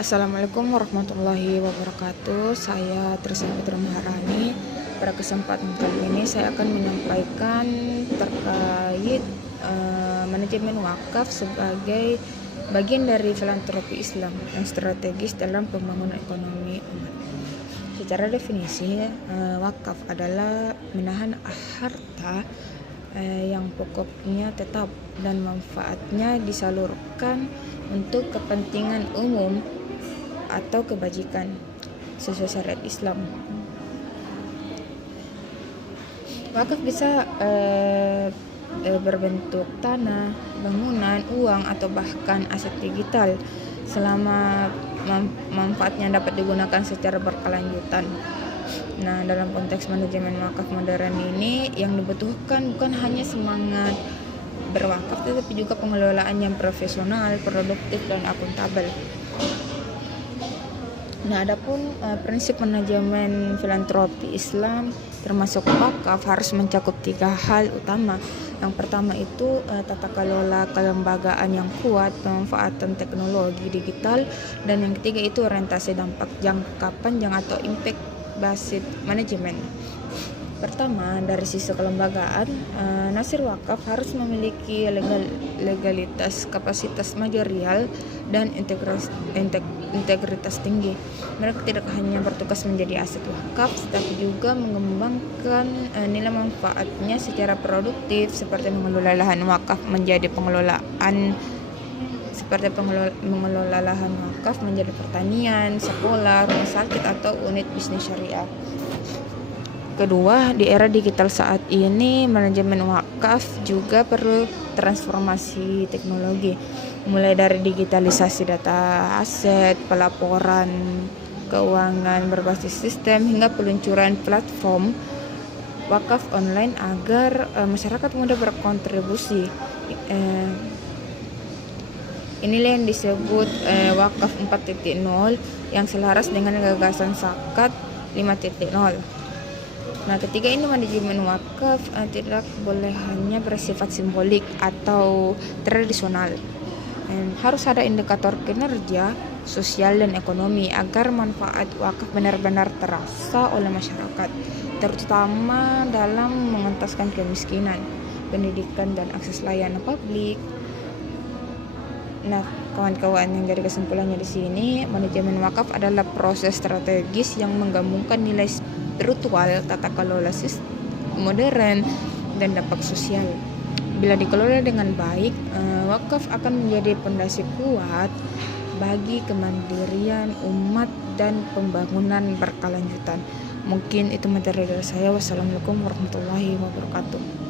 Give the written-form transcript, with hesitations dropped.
Assalamualaikum warahmatullahi wabarakatuh. Saya Trisna Fitri Maharani. Pada kesempatan kali ini saya akan menyampaikan terkait manajemen wakaf sebagai bagian dari filantropi Islam yang strategis dalam pembangunan ekonomi umat. Secara definisi, wakaf adalah menahan harta yang pokoknya tetap dan manfaatnya disalurkan untuk kepentingan umum atau kebajikan sesuai syariat Islam. Wakaf bisa berbentuk tanah, bangunan, uang, atau bahkan aset digital selama manfaatnya dapat digunakan secara berkelanjutan. Nah, dalam konteks manajemen wakaf modern ini yang dibutuhkan bukan hanya semangat berwakaf, tetapi juga pengelolaan yang profesional, produktif, dan akuntabel. Nah, adapun prinsip manajemen filantropi Islam termasuk wakaf harus mencakup 3 hal utama. Yang pertama itu tata kelola kelembagaan yang kuat, pemanfaatan teknologi digital, dan yang ketiga itu orientasi dampak jangka panjang atau impact based management. Pertama, dari sisi kelembagaan, nasir wakaf harus memiliki legalitas, kapasitas manajerial, dan integritas tinggi. Mereka tidak hanya bertugas menjadi aset wakaf, tetapi juga mengembangkan nilai manfaatnya secara produktif, seperti mengelola lahan wakaf menjadi mengelola lahan wakaf menjadi pertanian, sekolah, rumah sakit, atau unit bisnis syariah. Kedua, di era digital saat ini, manajemen wakaf juga perlu transformasi teknologi, mulai dari digitalisasi data aset, pelaporan keuangan berbasis sistem, hingga peluncuran platform wakaf online agar masyarakat mudah berkontribusi. Inilah yang disebut wakaf 4.0 yang selaras dengan gagasan zakat 5.0. Nah, ketiga ini manajemen wakaf tidak boleh hanya bersifat simbolik atau tradisional. Harus ada indikator kinerja sosial dan ekonomi agar manfaat wakaf benar-benar terasa oleh masyarakat, terutama dalam mengentaskan kemiskinan, pendidikan, dan akses layanan publik. Nah, kawan-kawan, yang dari kesimpulannya di sini, manajemen wakaf adalah proses strategis yang menggabungkan nilai spiritual, tata kelola modern, dan dampak sosial. Bila dikelola dengan baik, wakaf akan menjadi fondasi kuat bagi kemandirian umat dan pembangunan berkelanjutan. Mungkin itu materi dari saya. Wassalamualaikum warahmatullahi wabarakatuh.